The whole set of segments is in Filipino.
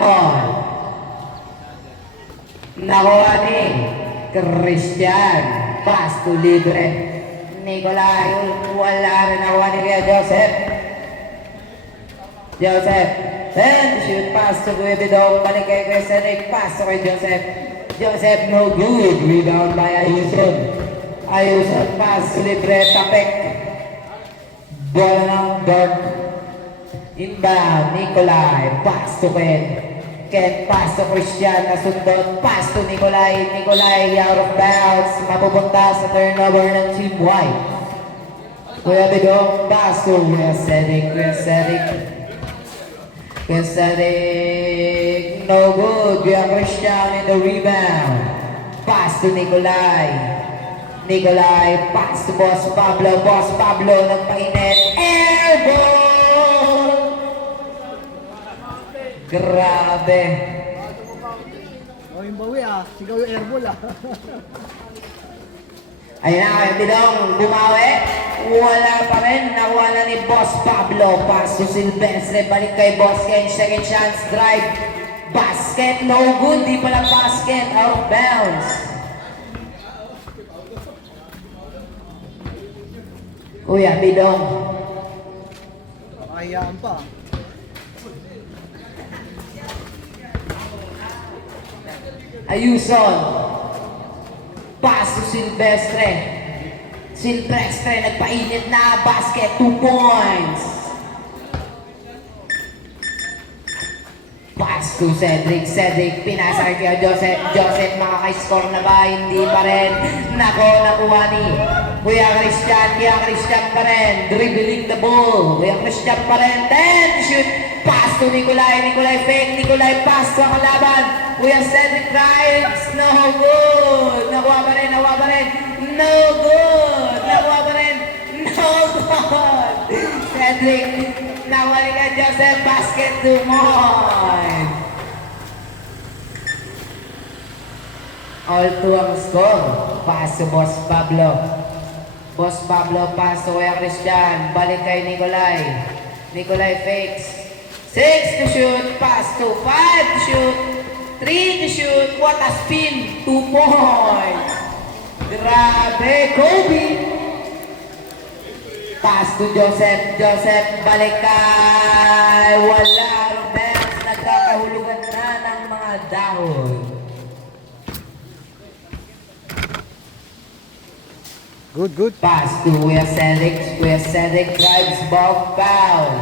all. Nakuha ni Christian. Pass to libre. Nicolay. Wala rin nakuha ni Kuya Joseph. Joseph. Then shoot pass to Kuya Bidong. Balik kay Kuya Cedric. Pass to kay Joseph. Joseph no good. Rebound by Ayuson. Ayuson pass libre. Tapek. Bola ng Dort. Inbound. Nicolay. Pass to Ken. Ken pass to Christian. Nasundot. Pass to Nicolay. Nicolay out of bounds. Mapupunta sa turnover ng Team White. Kuya Bidong pass to Kuya Cedric. Kuya Cedric. Kuya Cedric. No good. Kuya Christian in the rebound. Pass to Nicolay. Nicolay. Pass to Boss Pablo. Boss Pablo nagpainit. Airball! Grabe. Oh, yung bawi sigaw yung airball Ayun na, Kuya Bidong bumawi. Wala pa rin. Nakuha na ni Boss Pablo. Pass to Silvestre. Balik kay Boss Ken. Second chance drive. Basket. No good. Di pala basket. Out of bounds. Kuya Bidong. Kakahiyaan pa. Ayuson. Pass to Silvestre. Silvestre nagpainit na. Basket. 2 points. Pass to Cedric. Cedric pinasa kay Joseph. Joseph makaka-score na ba? Hindi pa rin. Nako, nakuha ni Kuya Christian. Kuya Christian pa rin. Dribbling the ball. Kuya Christian pa rin. Then shoot. Pass to Nicolay. Nicolay fake. Nicolay pass to kalaban. Kuya Cedric drives. No good. Nakuha pa rin. Nakuha pa rin. No good. Nakuha pa rin. No good. Cedric. Nakuha ni ka Joseph. Basket 2 more. All 2 ang score. Pass to Boss Pablo. Boss Pablo pass to Kuya Christian. Balik kay Nicolay. Nicolay fakes. 6 to shoot. Pass to 5 to shoot. 3 to shoot. What a spin. 2 points. Grabe. Kobe. Pass to Joseph. Joseph balik kay. Wala. Romance. Nagkakahulugan na ng mga dahon. Good. Pass to Kuya Cedric. Kuya Cedric drives ball foul.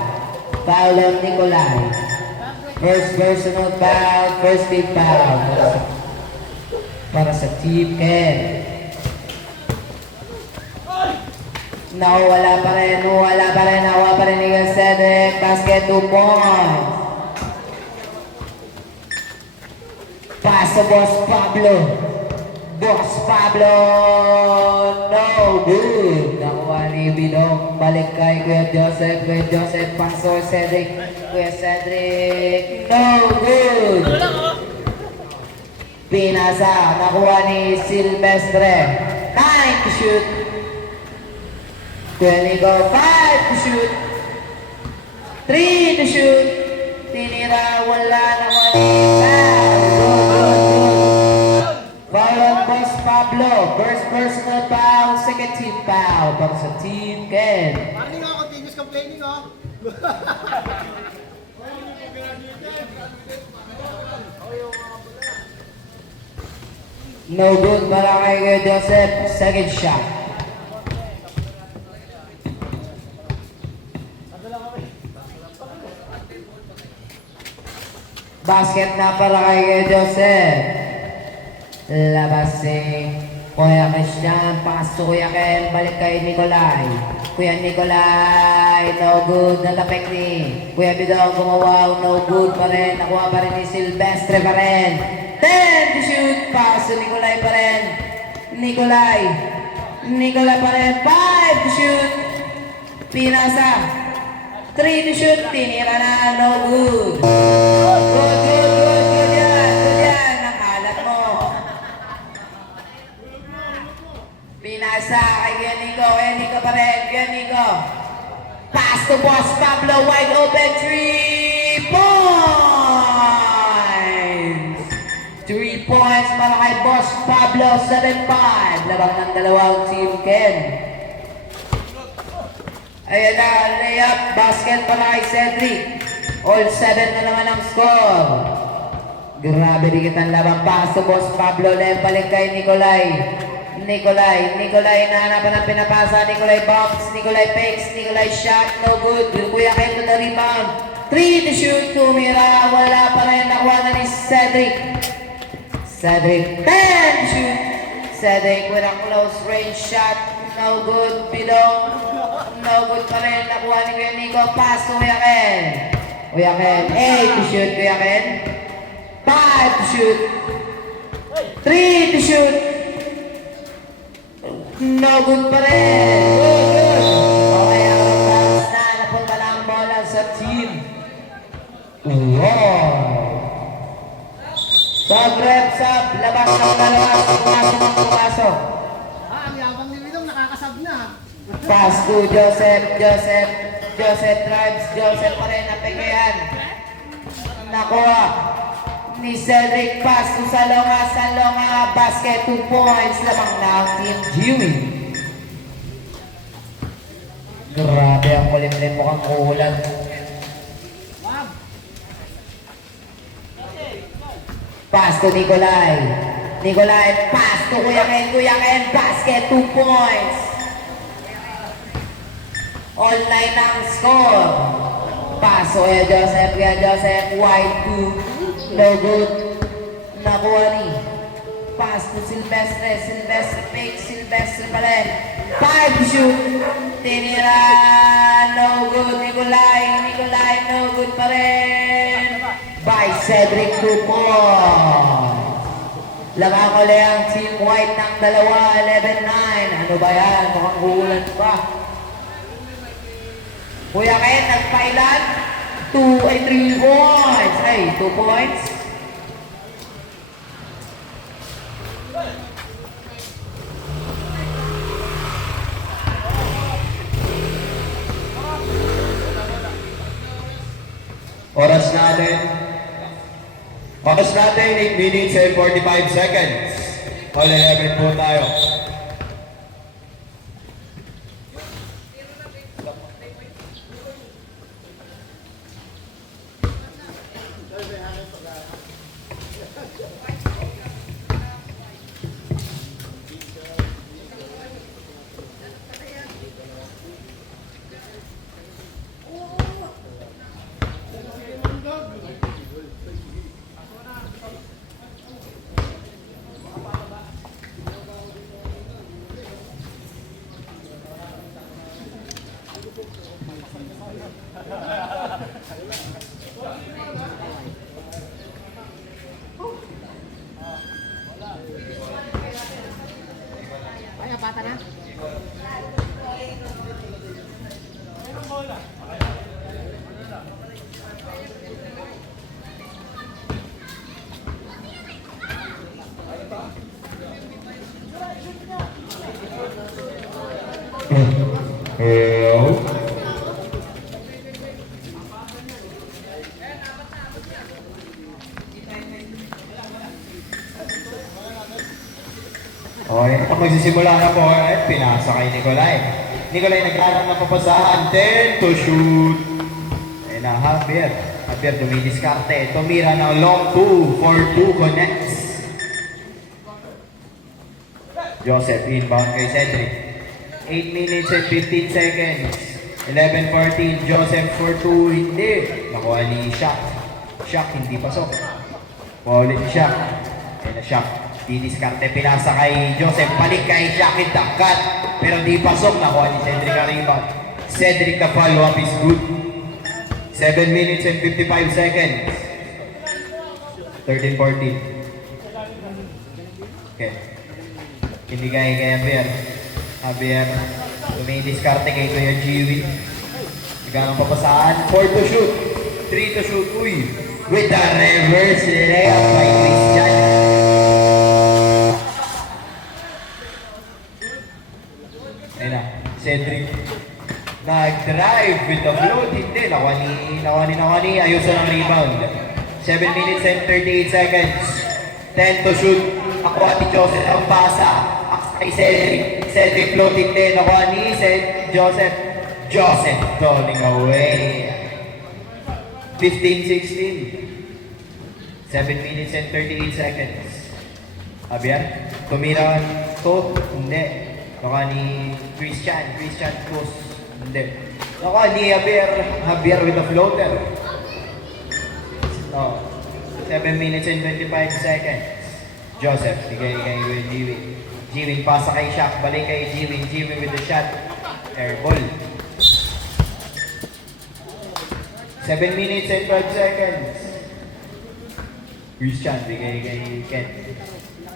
Foul on Nicolay. First personal foul. First team foul. Para sa Team Ken. No, wala pa rin. Nakuha pa rin ni Kuya Cedric. Basket 2 points. Pass to Boss Pablo. Boss Pablo, no good. Nakuha ni Bidong. Balik kay Kuya Joseph. Kuya Joseph, pass to Cedric. Kuya Cedric, no good. Pinasa, nakuha ni Silvestre. 9 to shoot. Kuya Nico, 5 to shoot. 3 to shoot. Tinira, wala naman ni foul on Boss Pablo. First personal foul, second team foul. Para sa Team Ken. Parang nga continuous complaining No good para kay Joseph. Second shot. Basket na para kay Joseph. Labas si Kuya Christian. Pass to Kuya Ken. Balik kay Nicolay. Kuya Nicolay. No good. Natapek ni Kuya Bidong. Gumawaw. No good pa rin. Nakuha pa rin ni Silvestre pa rin. 10 to shoot. Pass to Nicolay pa rin. Nicolay pa rin. 5 to shoot. Pinasa. 3 to shoot. Tinira na. No good. Good yan. Nakalat mo. Pinasa kay Nico pa rin. Nico. Pass to Boss Pablo. Wide open 3 points. para kay Boss Pablo 7-5. Labang ng dalawang Team Ken. Ayan na, layup, basket para kay Cedric. All 7 na naman ang score. Grabe dikit ang labang pass to Boss Pablo. Balik kay Nicolay. Nicolay, nahanapan ng pinapasa. Nicolay bounce, Nicolay fakes, Nicolay shot, no good. Kuya Ken to the rebound. 3 to shoot, tumira. Wala pa rin, nakuha na ni Cedric. Cedric, 10 to shoot. Cedric with a close range shot. No good, Bilong. No good pa rin, nakuha ni Kuya Nico. Pass to Kuya Ken. Kuya Ken, 8 to shoot, Kuya Ken. 5 to shoot. 3 to shoot. No good pa rin. Good. Okay, ang bounce na. Napunta na ang bola sa team. Wow. Sub rep, sub. Labas ng dalawa. Pumasok. Ang yabang ni Bidong, nakakasab na. Pass to Joseph. Joseph drives. Joseph pa rin. Napigayan. Nakuha ni Cedric. Pass to Salonga. Basket, 2 points. Lamang na ang Team Jiwi. Grabe ang kulimlim mukhang ulan. Pass to Nicolay. Pass to Kuya Ken. Basket, 2 points. Online ang score. Pass to Kuya Joseph. Wide 2. No good. Nakuha ni. Pass to Silvestre fake. Silvestre pa rin. 5 to shoot. Tinira. No good. Nicolay. No good pa rin. By Cedric 2 points. Lamang uli ang Team White ng dalawa. 11-9. Ano ba yan? Mukhang uulan pa. Kuya Ken, nagpailan. 3 points. 2 points. Oras natin, 8 minutes and 45 seconds. All 11 po tayo. Ay, apata na. Hello. Okay, kapag magsisimula na po, pinasa kay Nicolay. Nicolay nagharap ng papasahan, 10 to shoot. Ayun na, Javier dumidiskarte. Tumira ng long 2 for 2 connects. Joseph inbound kay Cedric. 8 minutes and 15 seconds. 11-14, Joseph for 2, hindi. Nakuha ni Shaq. Shaq, hindi pasok. Paulit ni Shaq. Ayun na Shaq. Didiskarte, pinasa kay Joseph. Balik kay Shaq, dakat. Pero di pasok. Nakuha ni Cedric ang rebound. Cedric, the follow-up is good. 7 minutes and 55 seconds. 13-14. Okay. Hindi kaya Javier, dumidiskarte kay Kuya Jiwin. Nagang papasahan. 4 to shoot. 3 to shoot. Uy. With the reverse layup by Christian. Ayun na. Cedric. Nag-drive with the float. Hindi. Nakuha ni. Ayos na ng rebound. 7 minutes and 38 seconds. 10 to shoot. Nakuha ni Joseph ang pasa. Kay Cedric. Cedric floating din. Nakuha ni Joseph. Joseph rolling away. 15-16. 7 minutes and 38 seconds. Javier, tumira to, hindi. Nakuha ni Christian Cruz, hindi. Nakuha ni Javier with a floater. No. 7 minutes and 25 seconds. Joseph, bigay kay Jiwin. Jiwin, pasa kay Shaq, balik kay Jiwin. Jiwin with the shot. Air ball. 7 minutes and 12 seconds. Christian, bigay kay Ken.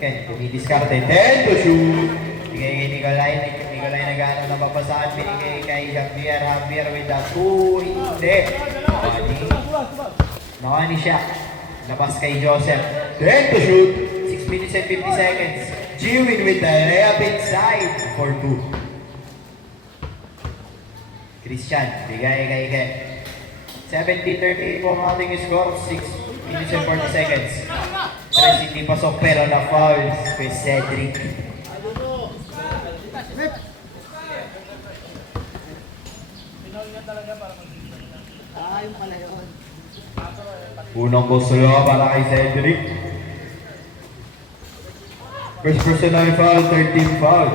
Ken, dumidiskarte. 10 to shoot. Bigay kay Nicolay. Nicolay nag-ano na papasahan. Binigay kay Javier. Javier with the 2. Hindi. Nakuha ni Shaq. Napas kay Joseph. 10 to shoot. 6 minutes and 50 seconds. Jiwin with the layup inside for 2. Christian, bigay kay Ken. 70-38 po ang ating score. 6 minutes and 40 seconds. Tres hindi pasok pero na-foul kay Cedric. Yung pala yun. Unang gusto para kay Cedric. First personal foul, 13 foul.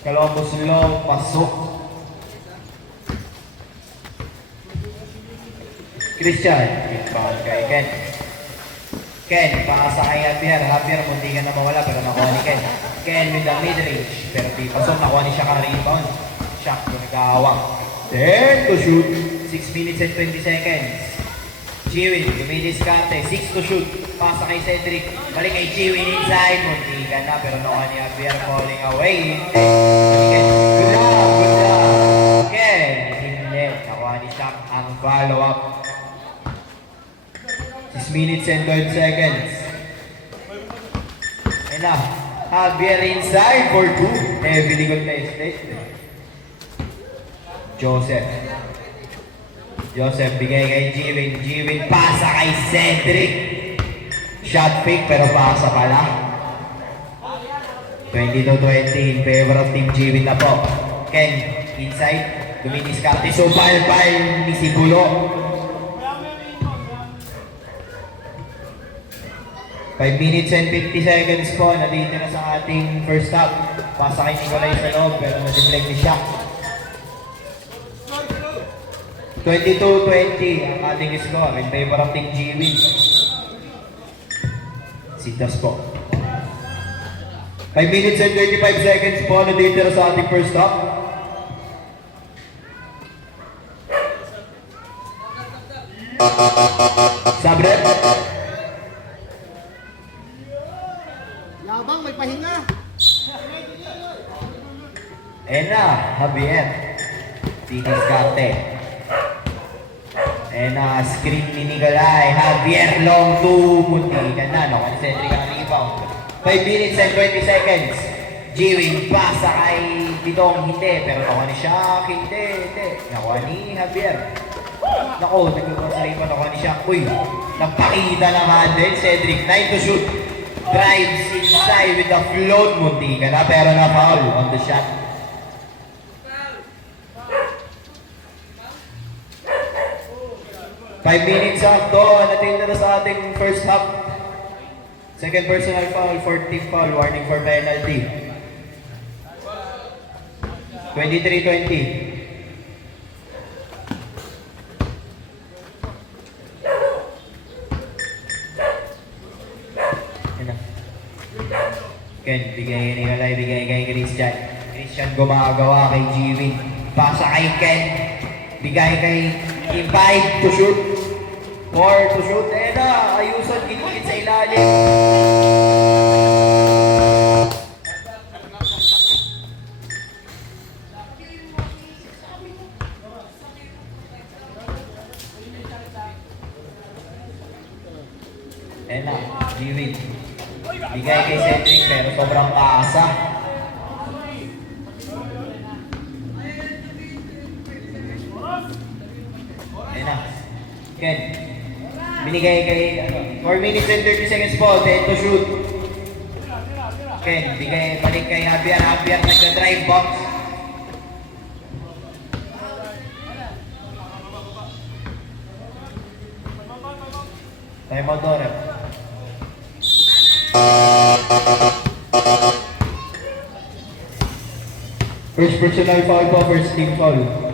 Kalabos nila, pasok. Christian, foul kay Ken. Ken, pakasa kay Javier. Javier, munti ka na mawala pero nakuha ni Ken. Ken with the mid-range. Pero di pasok, nakuha ni Shaq ang rebound. Shaq, yung nag-aawang. 10 to shoot. 6 minutes and 20 seconds. Jiwin, dumidiskarte. 6 to shoot. Pasa kay Cedric. Balik kay Jiwin inside. Munti ka na pero nakuha ni Javier falling away. Ken, good job. Ken, hindi. Nakuha ni Shaq ang follow-up. 6 minutes and 12 seconds. Ayun na. Javier inside for 2. Heavily contested. Joseph bigay kay Jiwin. Jiwin pasa kay Cedric. Shot fake pero pasa pala. 22-20 in favor of Team Jiwin na po. Ken inside. Dumidiskarte. So pal ni Sibulo. 5 minutes and 50 seconds po, natitira sa ating first half. Pasa kay Nicolay sa loob, pero na-deflect ni Shaq. 22-20 ang ating score in favor of Team Jiwin. Sitas po. 5 minutes and 35 seconds po, natitira sa ating first half. Sabrep. Yabang, may pahinga. Ena, Javier. Didiskarte. Ena, screen ni Nicolay. Javier, long 2. Munti ka na, no? Kasi Cedric ang rebound. 5 minutes and 20 seconds. Jiwin, pasa kay Didong. Hindi, pero nakuha ni Shaq. Hindi. Nakuha ni Javier. Naku, nagkakaroon sa rebound. Nakuha ni Shaq. Uy, nagpakita ng handle. Cedric, 9 to shoot. Drives inside with the float. Munti ka na, pero na-foul on the shot. Five minutes after, natin na sa ating first half. Second personal foul, 14th foul, warning for penalty. 23-20. Ken, bigay ni Nicolay, bigay kay Christian. Christian gumagawa kay Jiwin. Pasa kay Ken. Bigay kay 5 to shoot. 4 to shoot. Eh na, ayusan, kinikit sa ilalim. Eh na, Jiwin. Bigay kay Cedric pero sobrang taasa. Ken. Binigay kay 4 minutes and 30 seconds po. 10 to shoot. Ken, bigay balik kay Javier. Javier nagda-drive box. Time out daw, ref. First personal foul po, first team foul.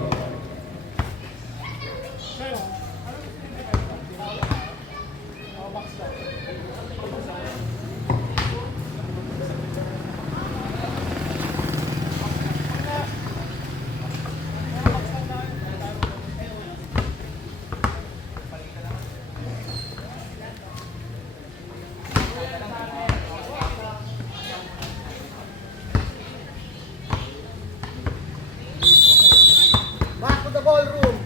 Back to the ballroom.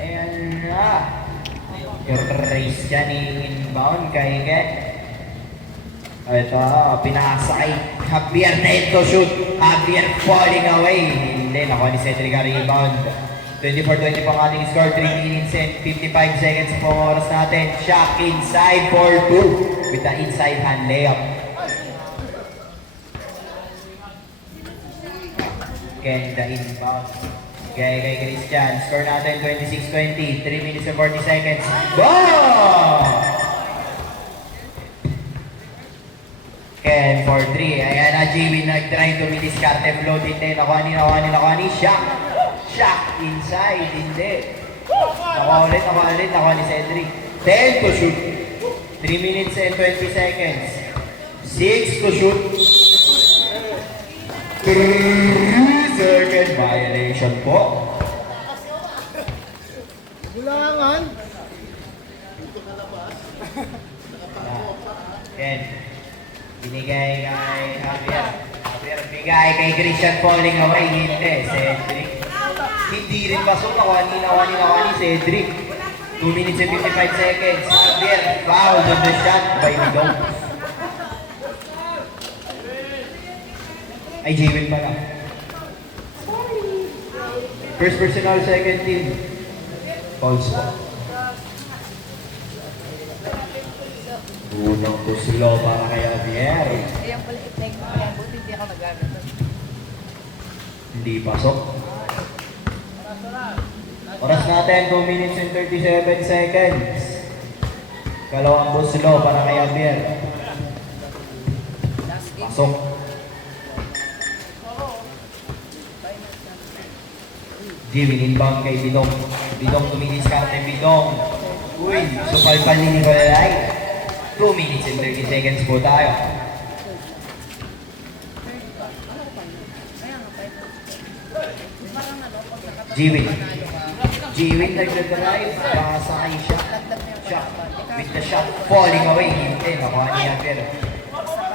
Ayan na. I-raise dyan inbound kay Ken. Ito, pinasa kay Javier na ito shoot. Javier falling away. Hindi, nakuha ni Cedric ang rebound. 24-20 pang ating score. 3 minutes and 55 seconds po ang oras natin. Shot inside for 2 with the inside hand layup. Ken, the inbound. Kay Christian. Score natin 26-20. 3 minutes and 40 seconds. Ball! Ken for 3. Ayan na, Jimmy nag-try to miniskarte float. Hindi, nakuha ni Shaq. Shaq inside. Hindi. Nakuha ni Cedric. 10 to shoot. 3 minutes and 20 seconds. 6 to shoot. 3 second violation po. Gulangan. Ken. Binigay kay Javier. Javier bigay kay Christian falling away. Hindi. Cedric. Hindi rin pasok. Nakuha ni Cedric. 2 minutes and 55 seconds. Javier fouled on the shot by Midong. Ay, Jewel pala. First personal, second team. Fouls po. Unang to slow para kay Javier. Ayan pala i-take mo. Ayan, buti hindi ako nag-ano. Hindi pasok. Oras natin, 2 minutes and 37 seconds. Kalawang to slow para kay Javier. Pasok. Jimmy inbound kay Bidong. Bidong tumidiskarte Bidong. Uy, supalpal ni Nicolay. 2 minutes and 30 seconds po tayo. Jimmy. Jimmy nagdadrive. Pakasa kay Shaq. Shaq. With the shot falling away. Hindi, nakuha niya pero.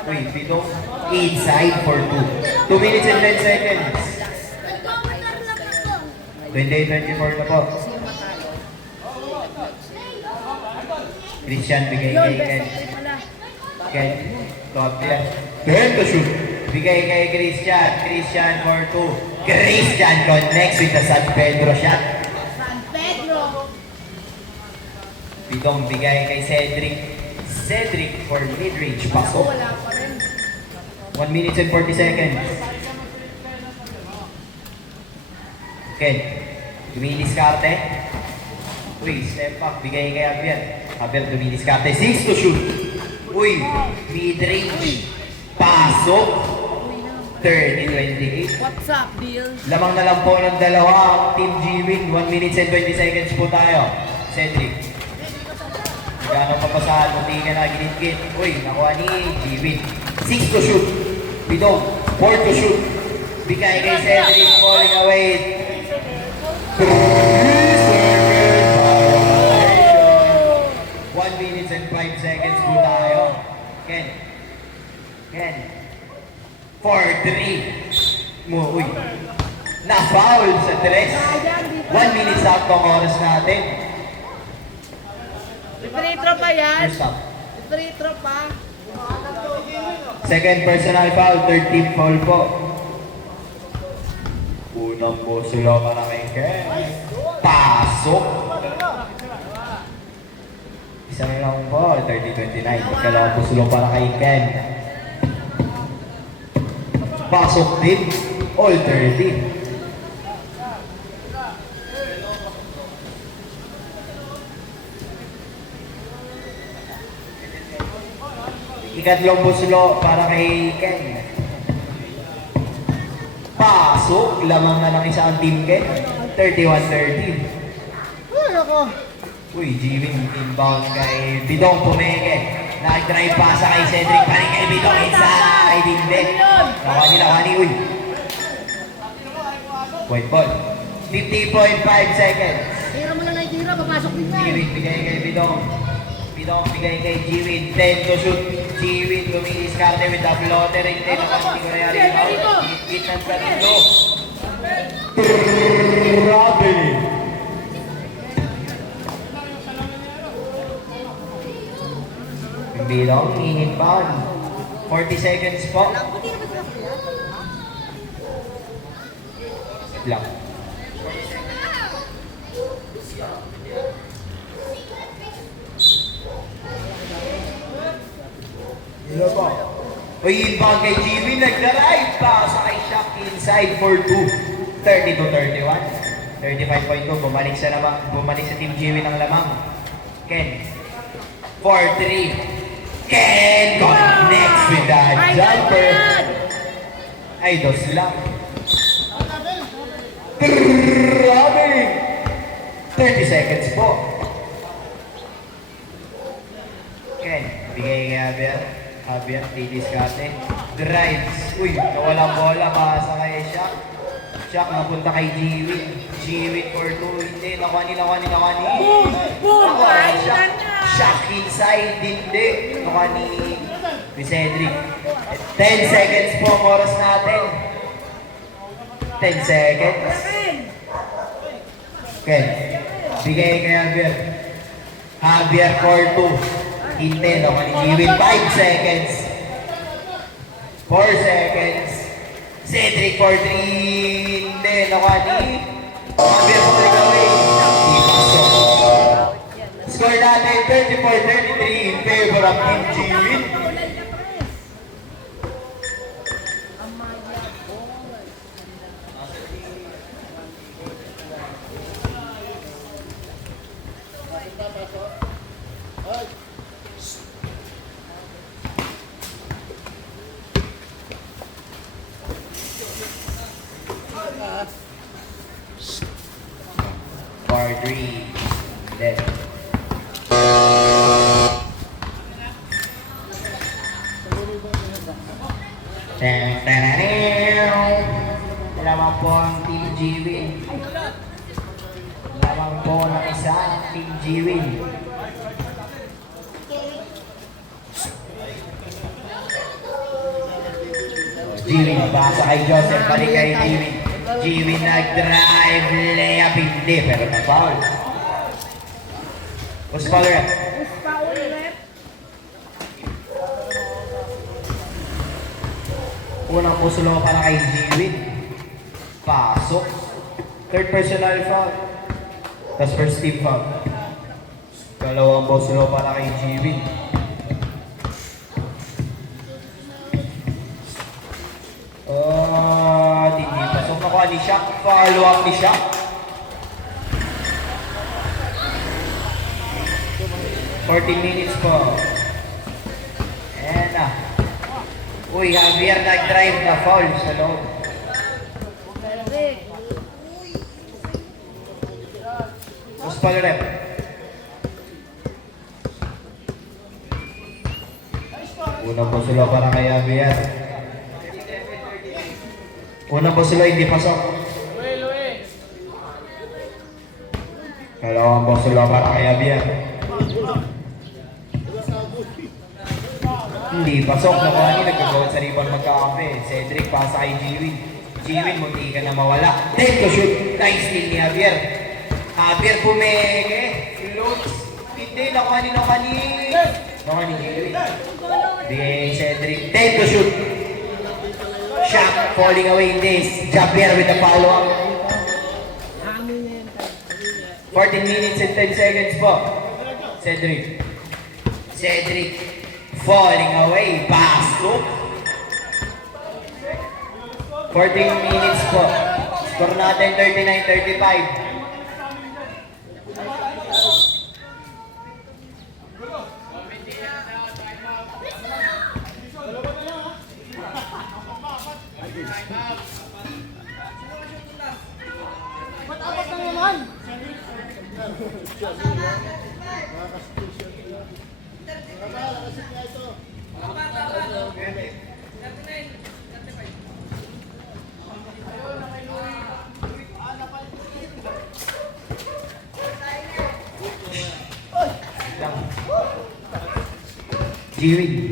Uy, Bidong. Inside for 2. 2 minutes and 10 seconds. 28-24 na po. Christian bigay kay Ken. Ken, top there. 10 to shoot. Bigay kay Christian. Christian for 2. Christian connects with the San Pedro shot. San Pedro! Bidong bigay kay Cedric. Cedric for mid-range. Pasok. Wala pa rin. 1 minute and 40 seconds. Ken, dumidiskarte. Uy, step back, bigay kay Javier. Javier dumidiskarte, 6 to shoot. Uy, mid-range. Pasok. 30-28. What's up, Bill? Lamang na lang po ng dalawa ang Team G-Win. 1 minute and 20 seconds po tayo. Cedric. Gano'ng papasahan, munti ka na ginit-git. Uy, nakuha ni G-Win. 6 to shoot. Bidong, 4 to shoot. Bigay kay Cedric, falling away. 3 seconds violation. 1 minute and 5 seconds po tayo. Ken. Ken. 4-3. Uy. Na-foul sa tres. 1 minute sakto ang oras natin. Free throw pa yan? First up. Free throw pa? Second personal foul, third team foul po. Unang busulo para kay Ken. Pasok! Isa na lang po, 30-29. Ikalawang busulo para kay Ken. Pasok din, all 30. Ikatlong busulo para kay Ken. Pasok, lamang na ng isang team Ken. 31-30. Ay, ako. Uy, Jiwin inbound kay Bidong Pumeke. Nag-drive pasa kay Cedric. Paling kay Bidong inside. Hindi. Nakani, uy. White ball. 50.5 seconds. Tira mo lang na tira, papasok din na. Jiwin bigay kay Bidong. Bidong bigay kay Jiwin. 10 to shoot. Jiwin gumiiskarte with the floater. Hindi naman hindi ko nangyari. Hit ng tatlo. Grabe. Bidong i-inbound. 40 seconds po. Lang. Hello po. Uy, inbound kay Jimmy, nag-drive pa sa kay Shaq inside for 2. 30-31. 35.2, bumalik sa Team Jimmy ng lamang. Ken. 4-3. Ken connects with that jumper. Ay, dos lang. Grabe! 30 seconds po. Ken, bigay kay Javier. Javier, didiskarte. Drives. Uy, nawalang bola pa sa kay Shaq. Shaq, napunta kay Jiwin. Jiwin for 2. Hindi, nakwani. Boom! Shaq inside. Hindi. Nakwani ni Cedric. 10 seconds po ang oras natin. 10 seconds. Okay. Bigay kay Javier. Javier for 2. Hindi, nakwani Jiwin. 5 seconds. 4 seconds. Cedric for 3. Hindi, nakwani. Javier for takeaway. Score natin 34-33 in favor of Team Jiwin. Bar 3. Left. Lamang po ang Team Jiwin. Lamang po ng isa ang Team Jiwin. Jiwin, basa kay Joseph, balik kay Jiwin. Jiwin nag-drive, layup, hindi, pero na-foul. What's foul rep? Unang pusulo para kay Jiwin. Pasok. Third personal foul. Tapos first team foul. Dalawang pusulo para kay Jiwin. Hindi pasok. Nakuha ni Shaq. Follow up ni Shaq. 14 minutes po. And uy, Javier nag-drive na foul sa loob. Who's foul rep? Unang pusulo para kay Javier. Unang pusulo hindi pasok. Dalawang pusulo para kay Javier. Hindi pasok na kani, nagkagawad sa ribang magkakampi. Cedric pasa kay Jiwin. Jiwin, munti ka na mawala. 10 to shoot. Nice steal ni Javier. Javier pumeke. Floats. Hindi, nakani. Nakani Jiwin. Bigay Cedric. 10 to shoot. Shaq falling away in this. Javier with the follow-up. 14 minutes and 10 seconds po. Cedric. Cedric falling away. Pasok. 14 minutes po. Score natin 39-35. Ba't-apat na naman? Jiwin.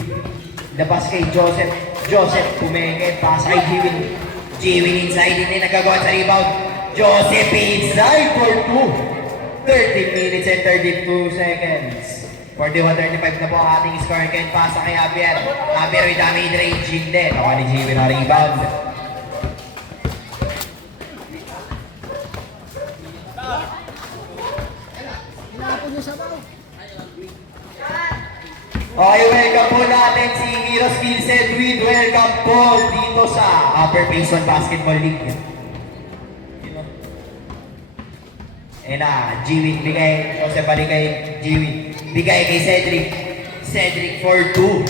Labas kay Joseph. Joseph pumenge. Pass kay Jiwin. Jiwin inside. Hindi nagagawa sa rebound. Joseph inside for 2. 13 minutes and 32 seconds. 41-35 na po ang ating score. Ken pasa kay Javier. Javier with a mid-range. Hindi. Nakuha ni Jiwin ang rebound. Hinapon niyo sa baw. Okay, welcome po natin si Heroes Skills Edwin. Welcome po dito sa Upper Phase 1 Basketball League. Eh na, Jiwin bigay. Joseph balik kay Jiwin. Bigay kay Cedric. Cedric for 2.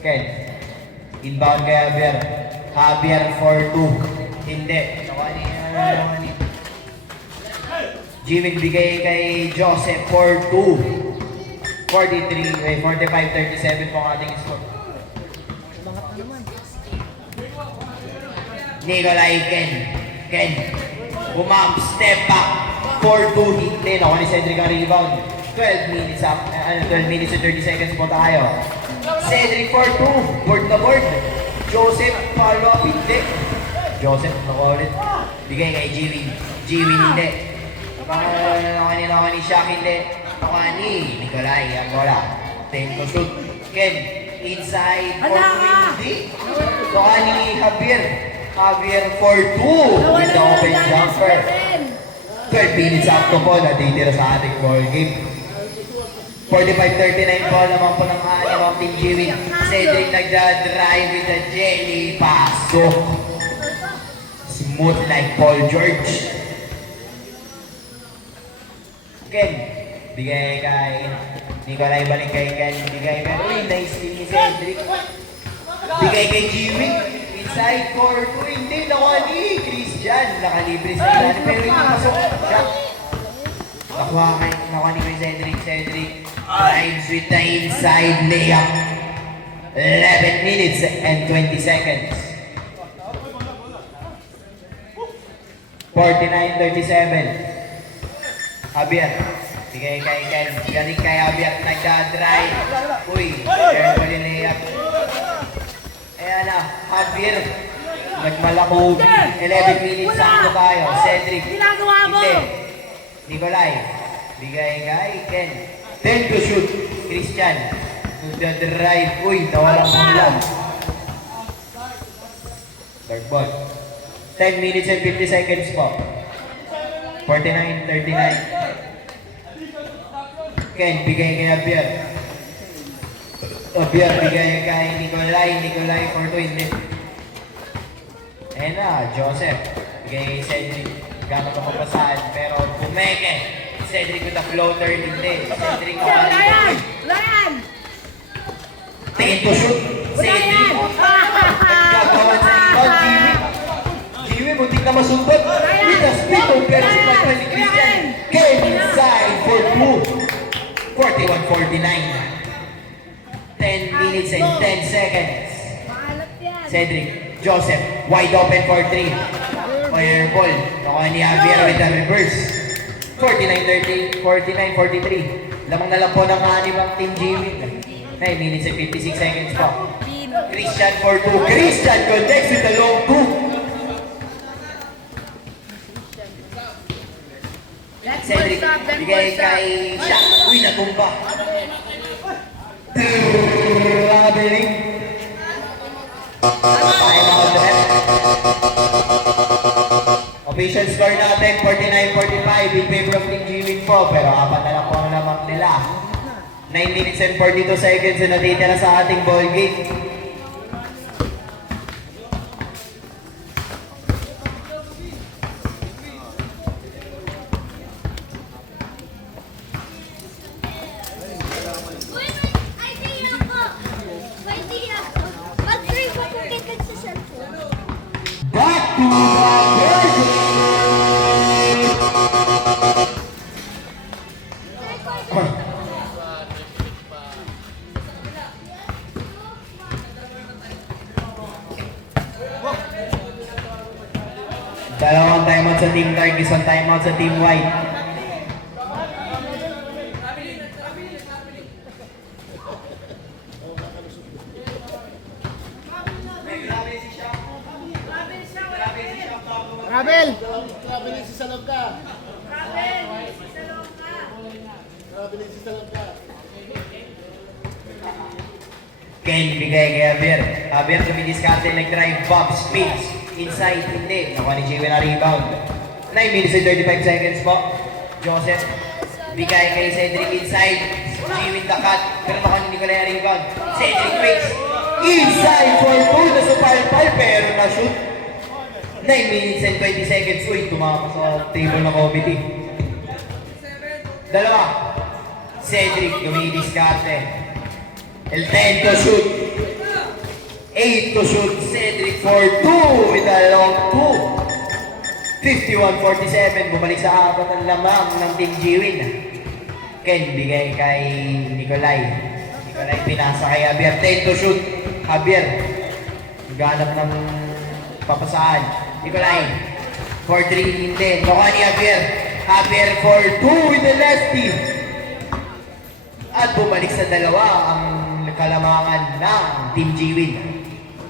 Ken. Inbound kay Javier. Javier for 2. Hindi. Nakuha ni Jiwin bigay kay Joseph for 2. 45-37 po ang ating score. Bangat na naman. Nikolai Ken. Ken. Step back. 4-2. Hindi. Nakuha ni Cedric ang rebound. 12 minutes and 30 seconds po tayo. Cedric for 2. Board na board. Joseph follow up. Hindi. Joseph nakuha ulit. Bigay kay Jiwin. Jiwin hindi. Nakuha ni Shaq hindi. Nakuha ni Nikolai ang bola. 10 to shoot. Ken. Inside for 20. Nakuha ni Javier. Javier for 2 with the open jumper. 12 minutes after po natitira sa ating ball game. 45-39 po naman po ng anim ang Team Jiwin. Cedric nagda-drive with the jelly. Pasok. Smooth like Paul George. Ken. Bigay kay Nikolai, balik kay Ken. Bigay kay nice ni Cedric. Bigay kay Jiwin. Inside for 2, hindi nakuha ni Christian. Nakalibre sa ilan, pero hindi pasok siya. Nakuha ni Cedric. Cedric drives with the inside layup. 11 minutes and 20 seconds. 49-37. Javier. Bigay kay Ken. Galing kay Javier. Nagda-drive. Uy, careful yung layup. Ayan na, Javier. Nagmalakobi. 11 minutes na tayo. Cedric. Ginagawa mo! Hindi. Nikolai. Bigay kay Ken. 10 to shoot. Christian. To the drive. Uy, nawalang mula. Dark ball. 10 minutes and 50 seconds po. 49-39. Ken, bigay kay Javier. Javier, bigay kay Nikolai. Nikolai for 20. Ayan na, Joseph. Bigay kay Cedric. Gamit ang papasahan, pero pumeke. Cedric with a floater, hindi. Cedric Wala yan! Wala yan! 10 to shoot. Wala Cedric. yan! Gagawan sa rebound, Jiwin. Jiwin, muntik na masumbot. With a speed, pero si Michael ni Christian. Ken inside for 2. 41-49. 10 minutes and 10 seconds. Maalat yan! Cedric, Joseph, wide open for 3. Fire ball. Nakuha ni Javier with the reverse. 49-30, 49-43. Lamang na lang po ng anim ang Team Jiwin. 9 minutes and 56 seconds po. Christian for 2. Christian connects with the long 2. Cedric, bigay kay Shaq. Uy, natumba. Traveling. Time out, ref. Official score natin, 49-45 in favor of Team G-Win po. Pero apat na lang po ang lamang nila. 9 minutes and 42 seconds na natitira sa ating ball game. Uy, may idea ako! May idea ako! Pag-try mo kung kitin sa cellphone. Back to Dalawang timeout sa Team Dark, isang timeout sa Team White. Rabel! Ken bigay kay Javier. Javier dumidiskarte, nag-drive, bob, spins, inside, hindi. Nakuha ni Jimmy na rebound. 9 minutes and 35 seconds po. Joseph, bigay kay Cedric inside. Jimmy the cut, pero nakuha ni Nicolay na rebound. Cedric fakes. Inside for 2 na supalpal, pero na-shoot. 9 minutes and 20 seconds. Uy, tumakas sa table ng committee. Dalawa. Cedric dumidiskarte. El 10 to shoot. 8 to shoot. Cedric for 2 with a long 2. 51-47. Bumalik sa apat ng lamang ng Team G-Win. Ken bigay kay Nicolay. Nicolay pinasa kay Javier. 10 to shoot. Javier ganap ng papasahan. Nicolay for 3. Hindi. Nakuha ni Javier. Javier for 2 with the lefty. At bumalik sa dalawa ang kalamangan ng Team G-Win.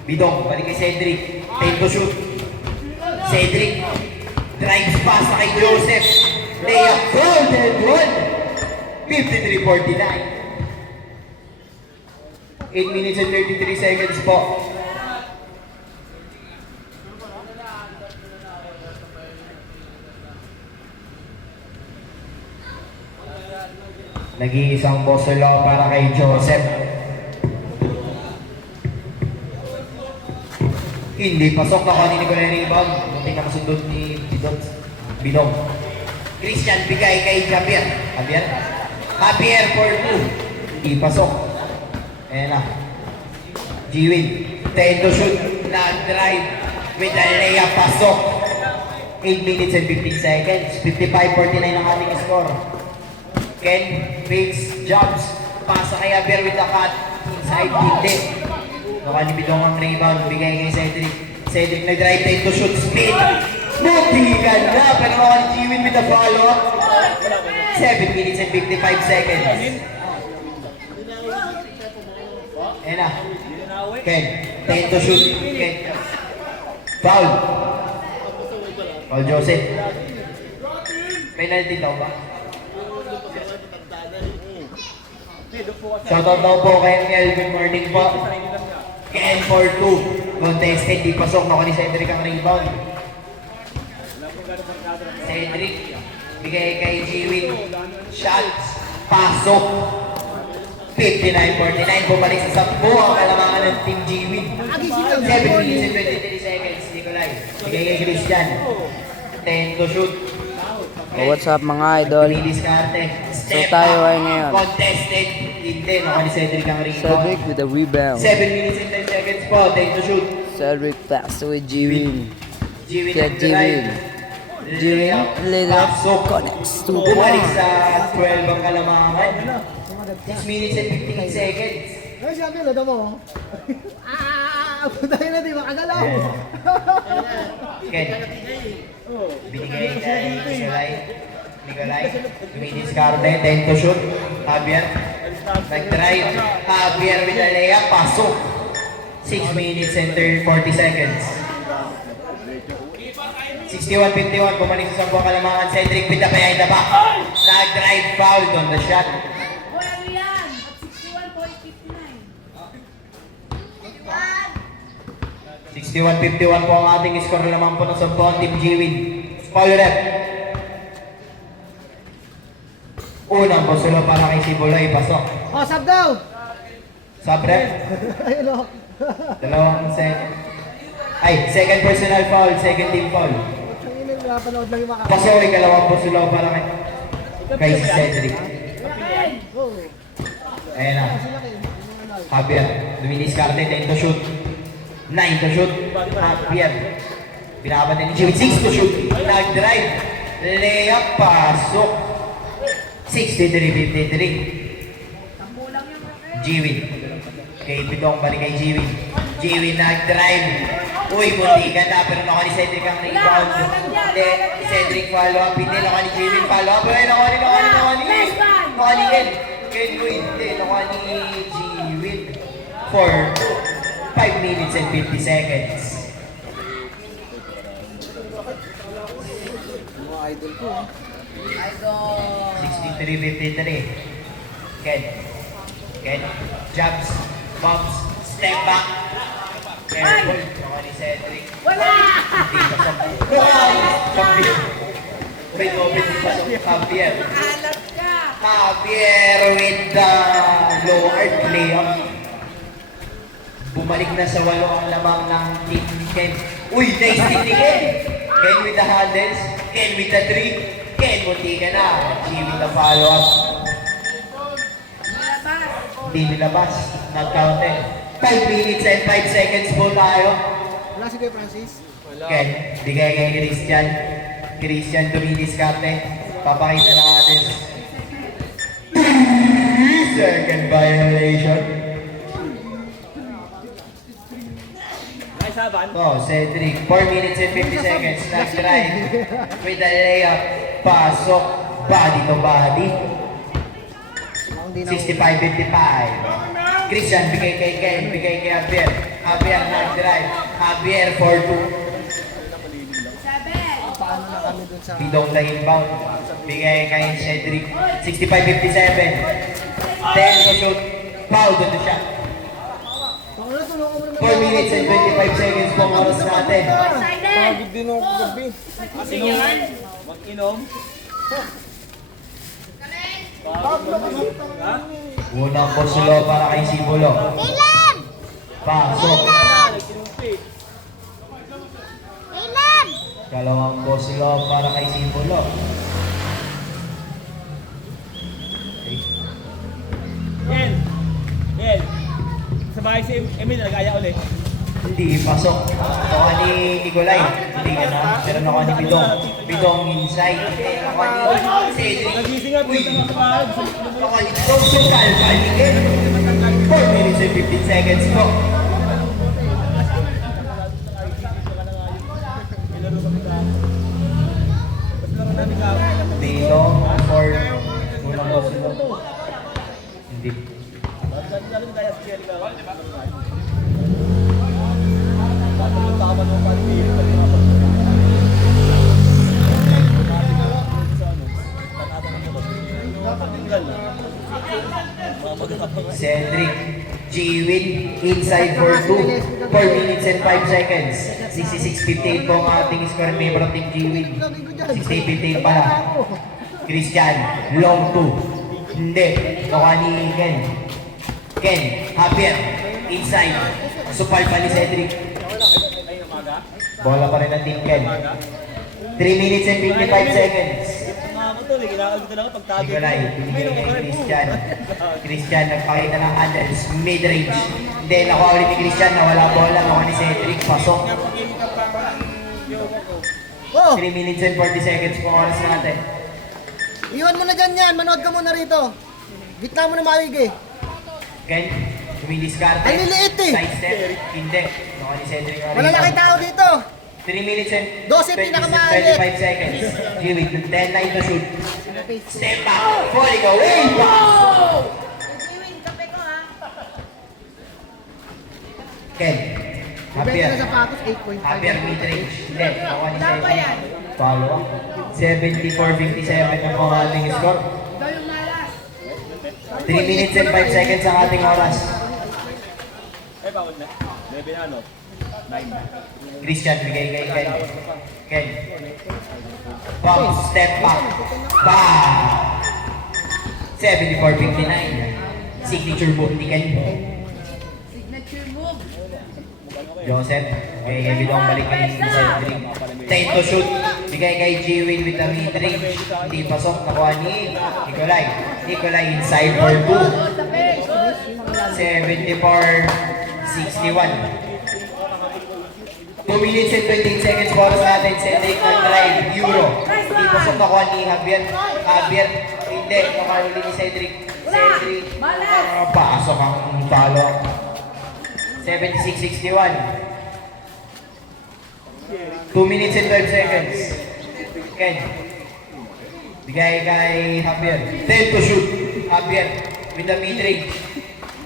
Bidong, balik kay Cedric. 10 to shoot. Cedric drives pass kay Joseph. Layup goal and 1. 53-49. 8 minutes and 33 seconds po. Nag-iisang bosolo para kay Joseph. Hindi pasok na kanina ko na rebound. Muntik na masundot ni Bidong. Christian bigay kay Javier. Javier for 2. Hindi pasok. Ayan na. G-Win. 10 to shoot. Nag-drive. With a layup pasok. 8 minutes and 15 seconds. 55-49 ang ating score. Ken fakes, jumps, pasa kay Javier with the cut, inside, hindi. Nakuha ni Bidong ang rebound, bigay kay Cedric. Cedric nag-drive, 10 to shoot, spin. Muntikan na, pero nakuha ni G-Win with the follow-up. 7 minutes and 55 seconds. Ayan na. Ken, 10 to shoot. Ken. Foul. Foul Joseph. Penalty daw ba? Shoutout daw po kay Miel. Good morning po. Ken for 2. Contested. Di pasok. Nakuha ni Cedric ang rebound. Cedric. Bigay kay G-Win. Shots. Pasok. 59-49. Bumalik sa 10 ang kalamangan ng Team G-Win. 7 minutes and 23 seconds. Nicolay. Bigay kay Christian. 10 to shoot. What's up mga idol? Diskarte. So tayo ay ngayon. Contested. Hindi. Nakuha ni Cedric ang rebound. Cedric with the rebound. 7 minutes and 10 seconds po. 10 to shoot. Cedric pass with G-Win. G-Win Kaya G-Win. G-Win little Pasok. connects to Bumalik one. sa 12 ang kalamangan. 6 minutes and 15 seconds. Ay, si Abel, alam mo. Dahil na di makagalaw. Ken. Binigay kay Nicolay. Dumidiskarte. 10 to shoot. Javier. Nag-drive. Javier with a layup. Pasok. 6 minutes and 40 seconds. 61-51. Bumalik sa 10 kalamangan. Cedric with the behind the back. Nag-drive foul on the shot. Boy, ano yan? At 61.59. 61-51 po ang ating score naman po ng Sampuan Team G-Win. Foul rep. Unang busulo para kay Sibuloy, pasok. Oh, sub daw! Sub rep. Ayun o. Dalawang second. Ay, second personal foul, second team foul. Ang ina, napanood lang yung mga Pasok, ikalawang busulo para kay Cedric. Oh, Ayan na. sila kayo. Javier, dumidiskarte, 10 to shoot. 9 to shoot. Javier. Pinakapan ni Jimmy, 6 to shoot. Nag-drive. Layup, pasok. 63-53. Jiwin. Kay Bidong balik kay Jiwin. Jiwin nag-drive. Uy, buti ka na, pero nakuha ni Cedric ang rebound. Hindi, Cedric follow up. Hindi, nakuha ni Jiwin follow up. Uy, nakuha ni Ken. Ken, hindi, nakuha ni Jiwin. For 5 minutes and 50 seconds. Mga idol ko. 63-53. Ken, jabs, bumps, step back. Careful, nakuha ni Cedric. Wala! Hindi pasok. Javier. Open pasok. Javier. Alat ka! Javier with the lower layup. Bumalik na sa 8 ang lamang ng team Ken. Uy, nice hit ni Ken. Ken with the handles. Ken with the 3. Ken, munti ka na. G with the follow-up. Hindi nilabas. Nag-counted. 5 minutes and 5 seconds po tayo. Wala si Kuya Francis. Ken, bigay kay Christian. Christian dumidiskarte. Papakita na natin. Second violation. Oh, Cedric, 4 minutes and 50 seconds. Nag-drive with the layup. Pasok. Body to body. 65-55. Christian, bigay kay Ken. Bigay kay Javier. Javier nag-drive. Javier for 2. Paano na kami dun sa... Bidong na inbound. Bigay kay Cedric. 65-57. 10 to shoot. Foul to the shot. Tulungan mo naman. 4 minutes and 25 seconds po ang oras natin. Pagod din ako gabi. Mag-inom. Unang busulo para kay Sibulo. Kailan? Pasok. Kailan? Dalawang busulo para kay Sibulo. Yan. Yan. Sa bahay si Emil, nag-aya ulit. Hindi, pasok. Nakuha ni Nicolay. Hindi ka na. Pero nakuha ni Bidong. Bidong inside. Nakuha ni Cedric. Nagising nga, Uy! pinta sa bahay. Nakuha ni Johnson Calvanigan. 4 minutes and 15 seconds po. Bidong for unang busulo. Hindi. Cedric G-Win inside for 2. 4 minutes and 5 seconds. 66-58 po ang ating score member of Team G-Win. 68-58 pala. Christian, long 2. Hindi. Nakuha ni Ken. Ken, Javier, inside. Supal pa ni Cedric. Bola pa rin ang Team Ken. 3 minutes and 55 seconds. Mga ko to, kinakagutan ako pagtabi. Nicolay, binigay kay Christian. Christian, nagpakita ng handles, mid-range. Hindi, nakuha ulit ni Christian, nawala bola, nakuha ni Cedric, pasok. Oh! 3 minutes and 40 seconds po ang oras natin. Iwan mo na dyan yan. Manood ka muna rito. Gitna mo na maigi. Ken, dumidiskarte. Ang liliit eh. Side step, hindi. Nakuha ni Cedric. Wala na tao dito. 3 minutes and 12 pinakamaalit. 25 seconds. Jimmy, 10-9 to shoot. Step back, falling away. Ken, Benta na Javier. sapatos, 8.5. Javier mid-range. Hindi, nakuha ni Cedric. Follow up. 74-57 ang mga ating score. 3 minutes and 5 seconds ang ating oras. Eh, bakit na? Bebe na, no? Christian, bigay kay Ken. Ken. Pump, step back. Bam! 74-59. Signature move ni Ken. Signature move. Joseph, bigay kay Bidong, balik kay Cedric. Time to shoot. Bigay kay G-Win with the mid-range. Hindi pasok, nakuha ni Nikolai. Nikolai inside for 2. Good, tapik. Good. 74-61. 2 minutes and 28 seconds para sa atin. Cedric on drive. Euro. Hindi pasok, nakuha ni Javier. Javier, hindi. Nakahuli ni Cedric. Cedric. Pasok ang follow. 76-61. 2 minutes and 12 seconds. Ken. Bigay kay Javier. 10 to shoot. Javier with the mid-range.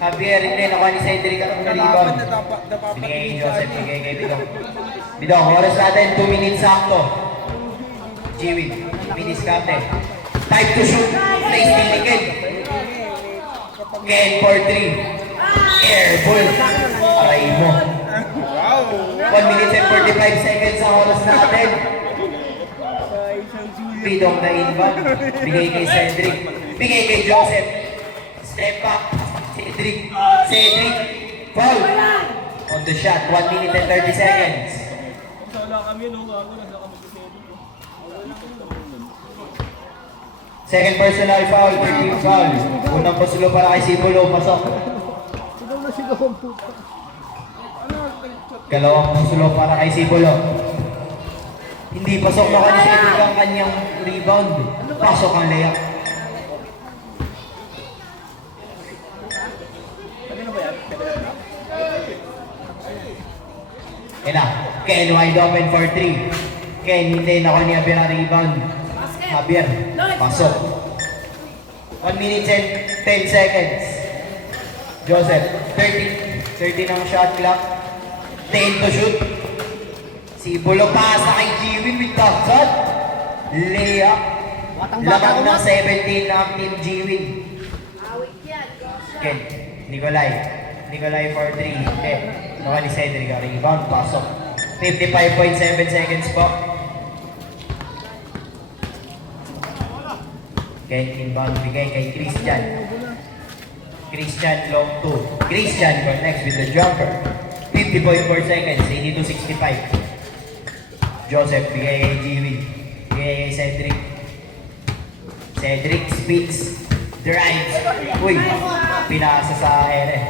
Javier, hindi. Nakuha ni Cedric ang rebound. Bigay kay Joseph. Bigay kay Bidong. Bidong, oras natin. 2 minutes sakto. Jiwin. Miniskate. Time to shoot. Place ni Ken. Ken for 3. Airball. Aray mo. 1 minute and 45 seconds ang oras natin. Bidong na inbound. Bigay kay Cedric. Bigay kay Joseph. Step back. Cedric. Cedric. Foul. On the shot. 1 minute and 30 seconds. Wala kami, no? Ako nasa kami sa Second personal foul. 13 foul. Unang pasulo para kay Sibulo. Pasok. Kalawang pasulo para kay Sibulo. Hindi pasok na kanya Cedric ang kanyang rebound. Pasok ang layup. Yan na. Ken wide open for 3. Ken hindi na kanya Javier ang rebound. Javier, pasok. 1 minute and 10 seconds. Joseph, 30 ng shot clock. 10 to shoot. Sibulo pasa kay G-Win with the shot. Layup. Lamang ng 17 ng Team G-Win. Awit yan. Ken, Nikolai. Nikolai for 3. Hindi. Nakuha ni Cedric ang rebound. Pasok. 55.7 seconds po. Ken inbound bigay kay Christian. Christian long 2. Christian connects with the jumper. 50.4 seconds. 82-65. Joseph bigay kay Jiwin. Bigay kay Cedric. Cedric speeds. Drives. Uy. Pinasa sa ere.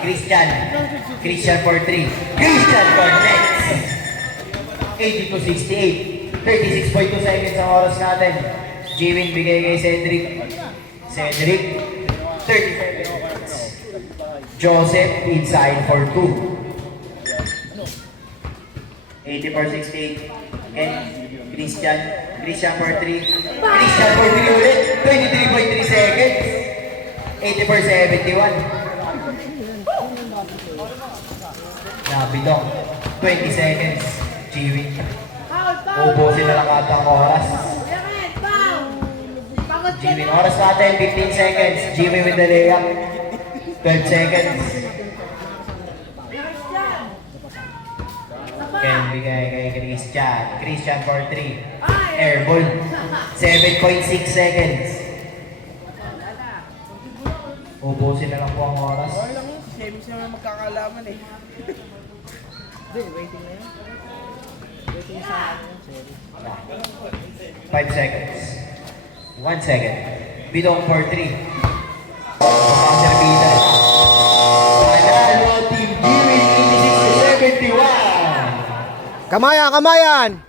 Christian. Christian for 3. Christian connects. 82-68. 36.2 seconds ang oras natin. Jiwin bigay kay Cedric. Cedric. 30 seconds. Joseph inside for 2. 84-68. And Christian. Christian for 3. Christian for 3 ulit. 23.3 seconds. 84-71. Nabidong. 20 seconds. Jiwin. Foul, foul. Ubusin na lang ata ang oras. Yan, foul. Pagod ka Jiwin, na. oras natin, 15 seconds. Jiwin with the layup. 12 seconds. Christian. Ken bigay kay Christian. Christian for 3. Ay. Airball. 7.6 seconds. Ubusin na lang po ang oras. Okay lang yun. Semis na magkakalaman eh. 5 seconds. 1 second. Bidong for 3. Pagpapasir bida. Panalo Team Jiwin 86-71. Kamayan, kamayan!